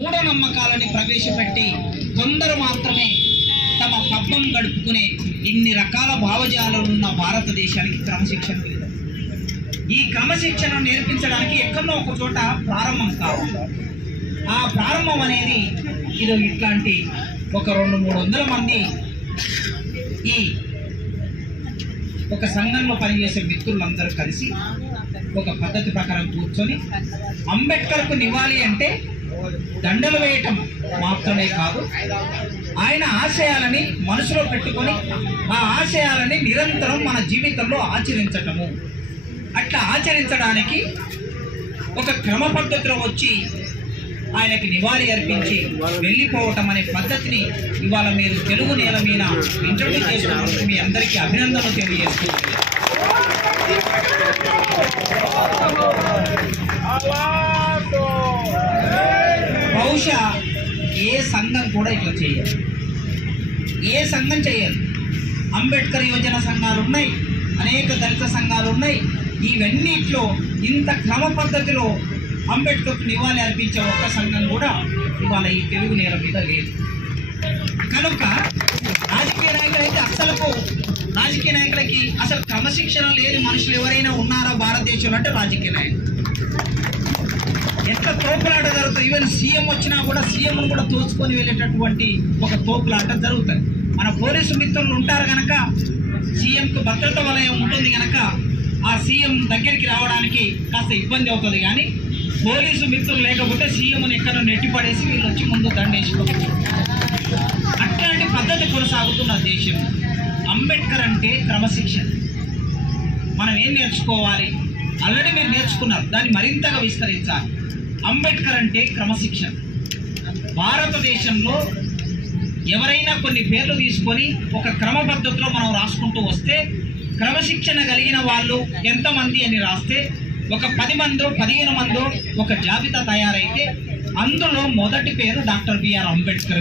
మూఢనమ్మకాలని ప్రవేశపెట్టి కొందరు మాత్రమే తమ పబ్బం గడుపుకునే ఇన్ని రకాల భావజాలాలున్న భారతదేశానికి క్రమశిక్షణ లేదు. ఈ క్రమశిక్షణ నేర్పించడానికి ఎక్కడో ఒక చోట ప్రారంభం కావాలి. ఆ ప్రారంభం అనేది ఇది ఇట్లాంటి ఒక రెండు మూడు వందల మంది ఈ ఒక సంఘంలో పనిచేసే మిత్రులందరూ కలిసి ఒక పద్ధతి ప్రకారం కూర్చొని అంబేద్కర్కు నివ్వాలి అంటే దండలు వేయటం మాత్రమే కాదు ఆయన ఆశయాలని మనసులో పెట్టుకొని ఆ ఆశయాలని నిరంతరం మన జీవితంలో ఆచరించటము. అట్లా ఆచరించడానికి ఒక క్రమ పద్ధతిలో వచ్చి ఆయనకి నివాళి అర్పించి వెళ్ళిపోవటం అనే పద్ధతిని ఇవాళ మీరు తెలుగు నేల మీద ఇంట్రడ్యూస్ చేసినందుకు మీ అందరికీ అభినందనలు తెలియజేస్తున్నాను బహుశా ఏ సంఘం కూడా ఇట్లా చేయదు. ఏ సంఘం చేయదు. అంబేద్కర్ యోజన సంఘాలు ఉన్నాయి అనేక దళిత సంఘాలు ఉన్నాయి. ఇవన్నిట్లో ఇంత క్రమ పద్ధతిలో అంబేద్కర్కు నివాళి అర్పించే ఒక్క సంఘం కూడా ఇవాళ ఈ తెలుగు నేల మీద లేదు. కనుక రాజకీయ నాయకులు అయితే అసలుకు రాజకీయ నాయకులకి అసలు క్రమశిక్షణ లేని మనుషులు ఎవరైనా ఉన్నారా భారతదేశంలో? అంటే రాజకీయ నాయకులు. ఎంత తోపులాట జరుగుతుంది? ఈవెన్ సీఎం వచ్చినా కూడా సీఎంను కూడా తోచుకొని వెళ్ళేటటువంటి ఒక తోపులాట జరుగుతుంది. మన పోలీసు మిత్రులు ఉంటారు కనుక సీఎంకు భద్రత వలయం ఉంటుంది కనుక ఆ సీఎం దగ్గరికి రావడానికి కాస్త ఇబ్బంది అవుతుంది. కానీ పోలీసు మిత్రులు లేకపోతే సీఎంని ఎక్కడ నెట్టిపడేసి వీళ్ళు వచ్చి ముందు దండేసుకోవచ్చు అట్లాంటి పద్ధతి కొనసాగుతున్న దేశం అంబేద్కర్ అంటే క్రమశిక్షణ. మనం ఏం నేర్చుకోవాలి? ఆల్రెడీ మీరు నేర్చుకున్నారు దాన్ని మరింతగా విస్తరించాలి. అంబేద్కర్ అంటే క్రమశిక్షణ. భారతదేశంలో ఎవరైనా కొన్ని పేర్లు తీసుకొని ఒక క్రమ పద్ధతిలో మనం రాసుకుంటూ వస్తే క్రమశిక్షణ కలిగిన వాళ్ళు ఎంతమంది అని రాస్తే ఒక పది మందో పదిహేను మందో ఒక జాబితా తయారైతే అందులో మొదటి పేరు డాక్టర్ బిఆర్ అంబేద్కర్.